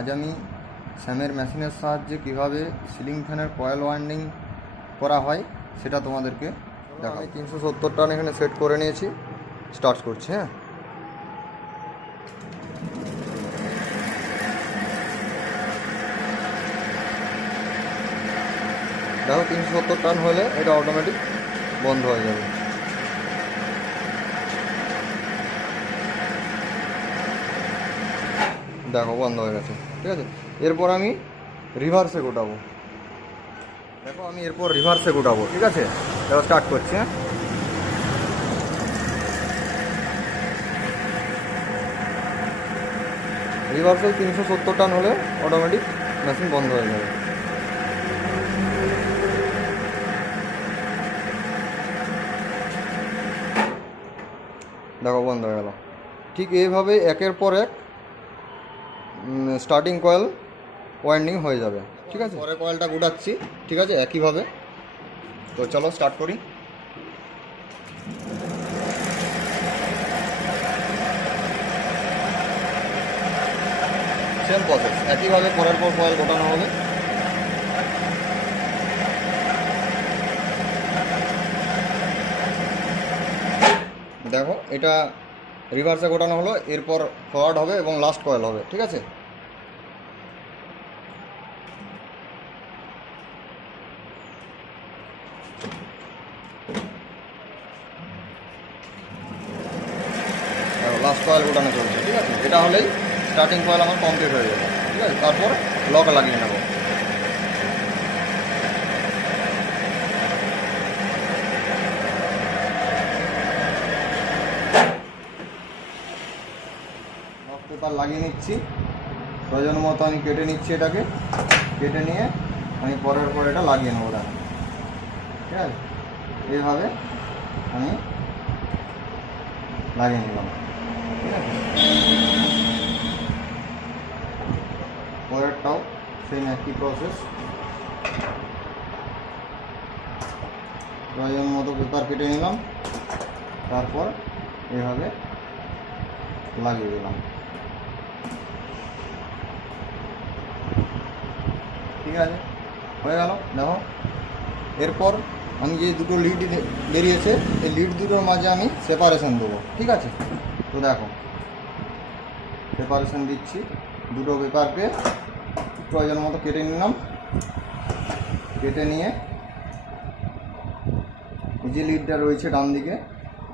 আজ আমি স্যামের মেশিনের সাহায্যে কীভাবে সিলিং ফ্যানের কয়েল ওয়াইন্ডিং করা হয় সেটা তোমাদেরকে দেখো আমি তিনশো সত্তর টান এখানে সেট করে নিয়েছি। স্টার্ট করছি হ্যাঁ? দেখো তিনশো সত্তর টান হলে এটা অটোমেটিক বন্ধ হয়ে যাবে। দেখো বন্ধ হয়ে গেছে। ঠিক আছে? এরপর আমি রিভার্সে গোটাবো। দেখো, আমি এরপর রিভার্সে গোটাবো, ঠিক আছে? এবার স্টার্ট করছি হ্যাঁ? রিভার্সাল তিনশো সত্তর টান হলে অটোমেটিক মেশিন বন্ধ হয়ে যাবে। দেখো, বন্ধ হয়ে গেল। ঠিক এইভাবে একের পর এক স্টার্টিং কয়েল ওয়াইন্ডিং হয়ে যাবে, ঠিক আছে? পরে কয়েলটা গুটাচ্ছি, ঠিক আছে? একইভাবে। তো চলো স্টার্ট করি। সেম প্রসেস একইভাবে পরের পর কয়েল গোটানো হবে। দেখো, এটা রিভার্সে গোটানো হলো, এরপর ফরওয়ার্ড হবে এবং লাস্ট কয়েল হবে, ঠিক আছে লাস্ট কয়েল গোটানো চলছে, ঠিক আছে? এটা হলেই স্টার্টিং কয়েল আমার কমপ্লিট হয়ে যাবে, ঠিক আছে? তারপর লক লাগিয়ে নেব। পেপার লাগিয়ে নিচ্ছি। প্রয়োজন মতো আমি কেটে নিচ্ছি এটাকে। কেটে নিয়ে আমি পরের পর এটা লাগিয়ে নেব দেখো ঠিক আছে? এইভাবে আমি লাগিয়ে নিলাম। পরেরটাও সেম একই প্রসেস প্রয়োজন মতো পেপার কেটে নিলাম। তারপর এভাবে লাগিয়ে দিলাম। ঠিক আছে? হয়ে গেল? দেখো। এরপর আমি যে দুটো লিড বেরিয়েছে, এই লিড দুটোর মাঝে আমি সেপারেশন দেবো। ঠিক আছে? তো দেখো সেপারেশন দিচ্ছি। দুটো পেপারকে প্রয়োজন মতো কেটে নিলাম। কেটে নিয়ে যে লিডটা রয়েছে ডান দিকে,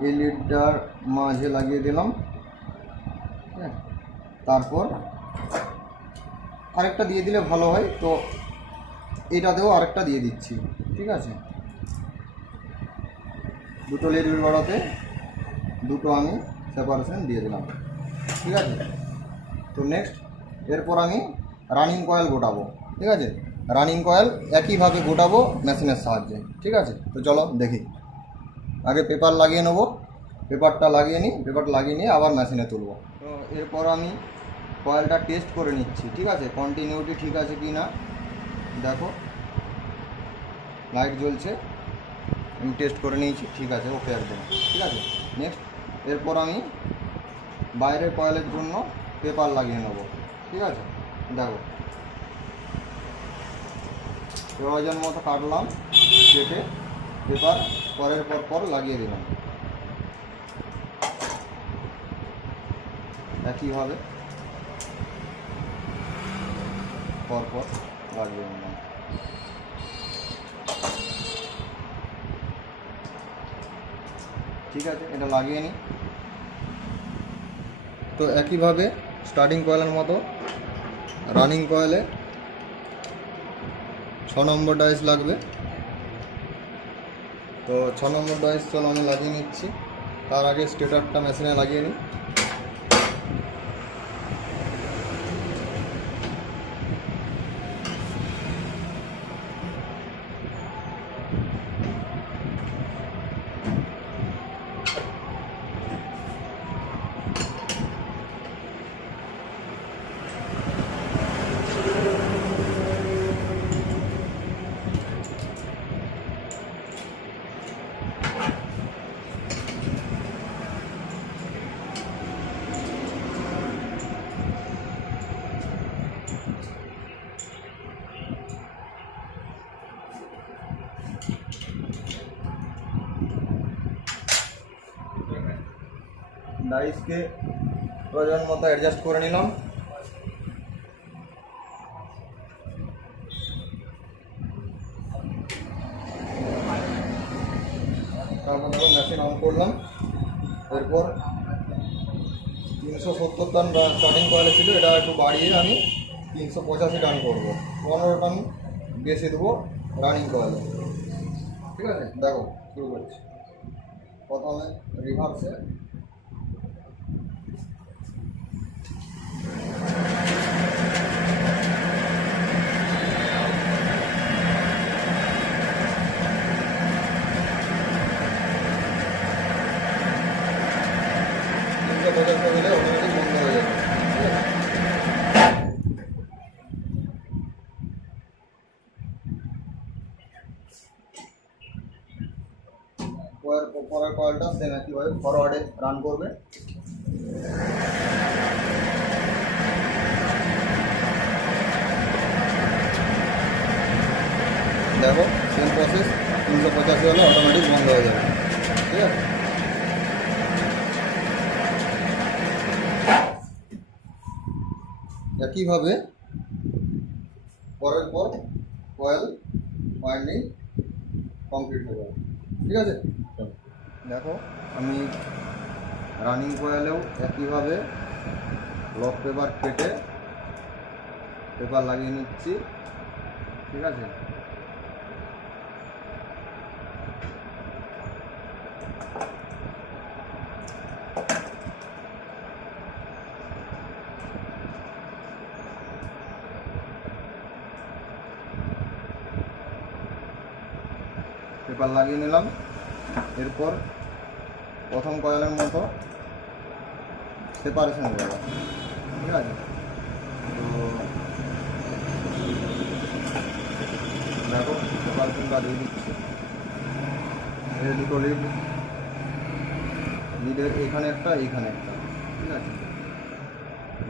এই লিডটার মাঝে লাগিয়ে দিলাম। তারপর আরেকটা দিয়ে দিলে ভালো হয়, তো এটাতেও আরেকটা দিয়ে দিচ্ছি। ঠিক আছে? দুটো লিড বাড়াতে দুটো আমি সেপারেশন দিয়ে দিলাম। ঠিক আছে? তো নেক্সট এরপর আমি রানিং কয়েল গোটাবো। ঠিক আছে? রানিং কয়েল একইভাবে গোটাবো মেশিনের সাহায্যে। ঠিক আছে? তো চলো দেখি। আগে পেপার লাগিয়ে নেব। পেপারটা লাগিয়ে নিই পেপারটা লাগিয়ে নিয়ে আবার মেশিনে তুলবো। তো এরপর আমি কয়েলটা টেস্ট করে নিচ্ছি। ঠিক আছে? কন্টিনিউটি ঠিক আছে কি না? দেখো। লাইট জ্বলছে। আমি টেস্ট করে নিয়েছি। ঠিক আছে? ওকে একদম ঠিক আছে? নেক্সট এরপর আমি বাইরের কয়েলের জন্য পেপার লাগিয়ে নেব। ঠিক আছে? দেখো। প্রয়োজন মতো কাটলাম, কেটে পেপার পরের পর পর লাগিয়ে দিলাম। একইভাবে পর পর লাগিয়ে নিলাম। ঠিক আছে? এটা লাগিয়ে নিই। তো একইভাবে স্টার্টিং কয়েলের মতো রানিং কয়েলে ছ নম্বর ডাইস লাগবে। তো ছ নম্বর ডাইস চলো আমি লাগিয়ে নিচ্ছি। তার আগে স্টেটারটা মেশিনে লাগিয়ে নিই। ডাইসকে প্রয়োজন মতো অ্যাডজাস্ট করে নিলাম। তারপর দেখো মেশিন অন করলাম। এরপর তিনশো সত্তর টান স্টার্টিং কয়েলে ছিল, এটা একটু বাড়িয়ে আমি তিনশো পঁচাশি টান করব। পনেরো টান বেশি দেবো রানিং কয়েলে ঠিক আছে? দেখো, শুরু করছি। প্রথমে রিভার্সে তিনশো পঁচাশি হলে অটোমেটিক বন্ধ হয়ে যাবে ঠিক আছে পরের কয়েলটা সেম একইভাবে ফরওয়ার্ডে রান করবে। দেখো সেম প্রসেস তিনশো পঁচাশি হলে অটোমেটিক বন্ধ হয়ে যাবে। ঠিক আছে? একইভাবে পরের পর কয়েল ওয়াইন্ডিং কমপ্লিট হয়ে যাবে। ঠিক আছে? দেখো, আমি রানিং কয়েলেও একইভাবে লক পেপার কেটে পেপার লাগিয়ে নিচ্ছি, ঠিক আছে? পেপার লাগিয়ে নিলাম, এরপর প্রথম কয়েলের মতো সেপারেশন হয়ে গেল। ঠিক আছে? তো দেখো সেপারেশনটা দিয়ে দিচ্ছি দুটো লিড লিডের এখানে একটা, এইখানে একটা। ঠিক আছে?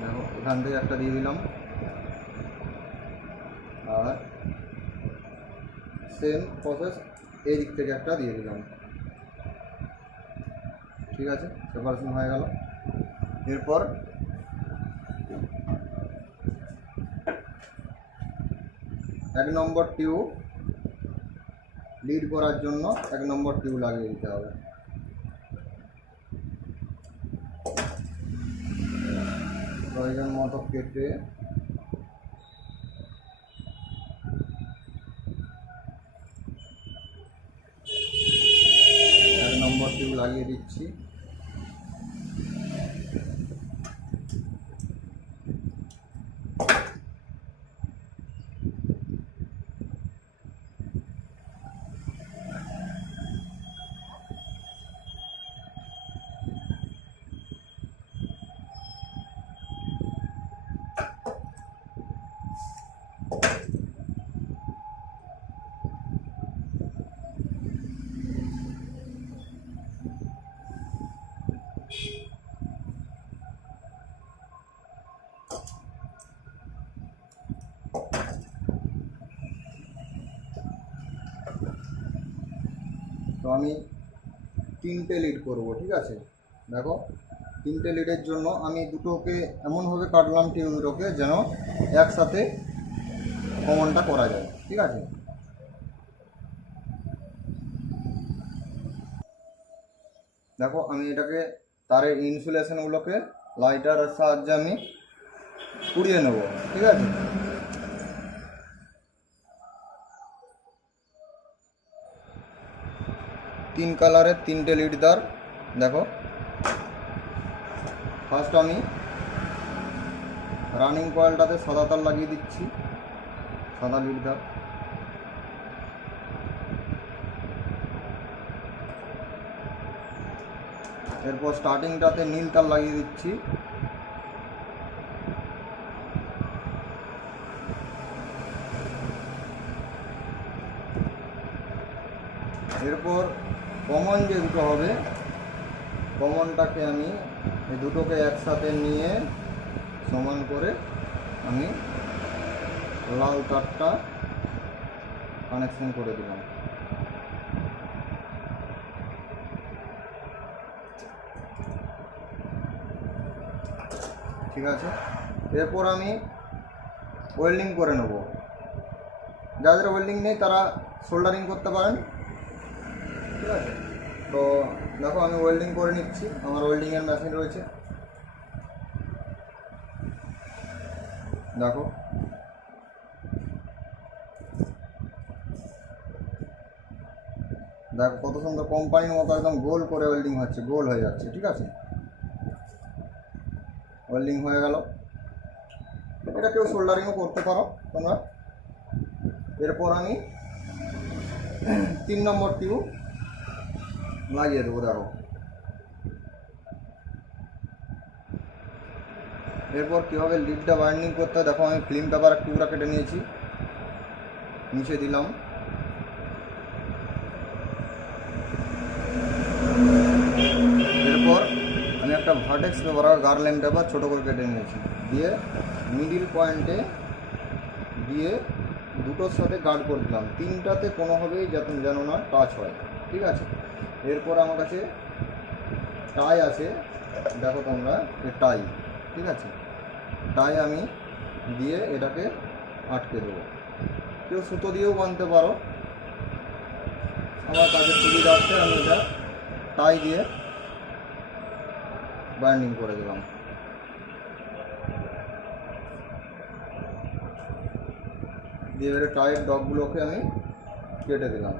দেখো, এখান থেকে একটা দিয়ে দিলাম। আর সেম প্রসেস এই দিক থেকে একটা দিয়ে দিলাম। ঠিক আছে? সেপারেশন হয়ে গেল। এরপর এক নম্বর টিউব লিড করার জন্য এক নম্বর টিউব লাগিয়ে দিতে হবে। প্রয়োজন মতো কেটে এক নম্বর টিউব লাগিয়ে তো আমি তিনটে লিড করব, ঠিক আছে? দেখো, তিনটে লিডের জন্য আমি দুটোকে এমনভাবে কাটলাম টিউব দুটোকে যেন একসাথে কমনটা করা যায়, ঠিক আছে? দেখো, আমি এটাকে তারের ইনসুলেশনগুলোকে লাইটারের সাহায্যে আমি পুড়িয়ে নেব, ঠিক আছে? তিন কালারের তিনটে লিড তার দেখো। ফার্স্ট আমি রানিং কয়েলটাতে সাদা তার লাগিয়ে দিচ্ছি। সাদা লিড তার এরপর স্টার্টিংটাতে নীল তার লাগিয়ে দিচ্ছি। এরপর কমন যে দুটো হবে, কমনটাকে আমি এই দুটোকে একসাথে নিয়ে সমান করে আমি লাল তারটা কানেকশন করে দিলাম। ঠিক আছে? এরপর আমি ওয়েল্ডিং করে নেব। যাদের ওয়েল্ডিং নেই তারা সোল্ডারিং করতে পারেন। ঠিক আছে? তো দেখো, আমি ওয়েল্ডিং করে নিচ্ছি। আমার ওয়েল্ডিংয়ের মেশিন রয়েছে। দেখো। দেখো, কত সুন্দর কোম্পানির মতো একদম গোল করে ওয়েল্ডিং হচ্ছে, গোল হয়ে যাচ্ছে, ঠিক আছে? ওয়েল্ডিং হয়ে গেল। এটা কেউ সোল্ডারিংও করতে পারো, তোমরা। এরপর আমি তিন নম্বর টিউব লাগিয়ে দেবো দেখো এরপর কীভাবে লিডটা বাইন্ডিং করতে, দেখো আমি ফিল্ম পেপার এক টুকরা কেটে নিয়েছি। মুছে দিলাম। এরপর আমি একটা ভার্টেক্স পেপার আর গার্ল্যান্ড পেপার ছোটো করে কেটে নিয়েছি। দিয়ে মিডিল পয়েন্টে দিয়ে দুটোর সাথে গার্ড করে দিলাম। তিনটাতে কোনোভাবেই যেন না টাচ হয়। ঠিক আছে? এরপর আমার কাছে টাই আছে। দেখো তোমরা টাই ঠিক আছে? টাই আমি দিয়ে এটাকে আটকে দেবো। কেউ সুতো দিয়েও বাঁধতে পারো। আমার কাছে সুবিধার্থে আমি এটা টাই দিয়ে বাইন্ডিং করে দিলাম। দিয়ে এবারে টাইয়ের ডগগুলোকে আমি কেটে দিলাম।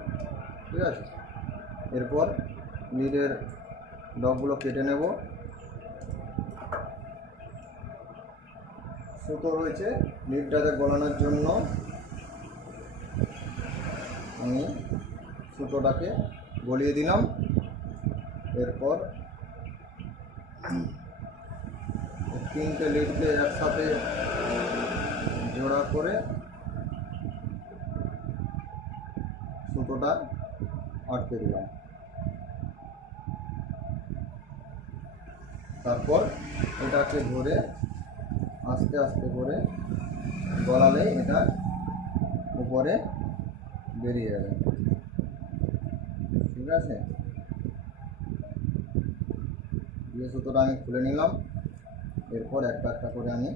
ঠিক আছে? এরপর লিডের ডগগুলো কেটে নেব। সুতো রয়েছে লিডটাতে গলানোর জন্য। আমি সুতোটাকে গলিয়ে দিলাম। এরপর তিনটে লিডকে একসাথে জোড়া করে সুতোটা আটকে দিলাম। তারপর এটাকে ধরে আস্তে আস্তে করে গলালে এটা উপরে বেরিয়ে যাবে। ঠিক আছে? দিয়ে সুতোটা আমি খুলে নিলাম। এরপর একটা একটা করে আমি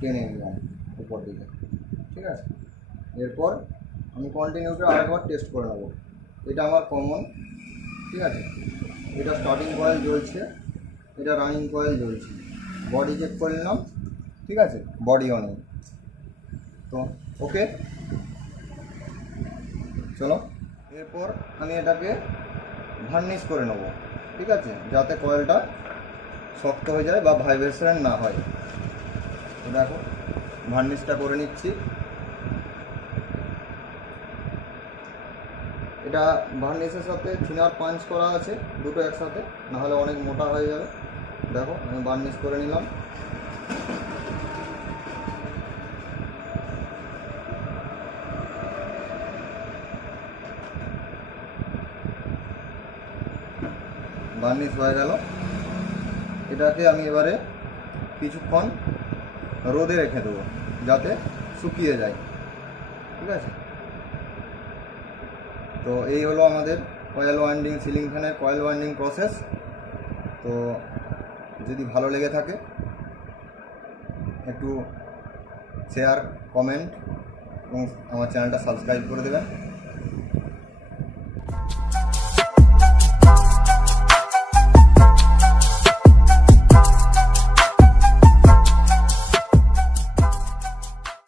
টেনে নিলাম উপর দিকে। ঠিক আছে? এরপর আমি কন্টিনিউটা আরেকবার টেস্ট করে নেব। এটা আমার কমন ঠিক আছে? এটা স্টার্টিং কয়েল জ্বলছে, এটা রানিং কয়েল জ্বলছে। বডি চেক করে নিলাম, ঠিক আছে? বডি অনেক তো ওকে চলো, এরপর আমি এটাকে ভার্নিশ করে নেব, ঠিক আছে? যাতে কয়েলটা শক্ত হয়ে যায় বা ভাইব্রেশন না হয়। দেখো ভার্নিশটা করে নিচ্ছি। এটা ভার্নিশের সাথে থিনার পাঞ্চ করা আছে, দুটো একসাথে, নাহলে অনেক মোটা হয়ে যাবে। দেখো, আমি ভার্নিশ করে নিলাম। বার্নিশ হয়ে গেল। এটাকে আমি এবারে কিছুক্ষণ রোদে রেখে দেবো, যাতে শুকিয়ে যায়। ঠিক আছে? তো এই হলো আমাদের কয়েল ওয়াইন্ডিং সিলিং ফ্যানের কয়েল ওয়াইন্ডিং প্রসেস তো যদি ভালো লেগে থাকে, একটু শেয়ার কমেন্ট এবং আমার চ্যানেলটা সাবস্ক্রাইব করে দেবেন।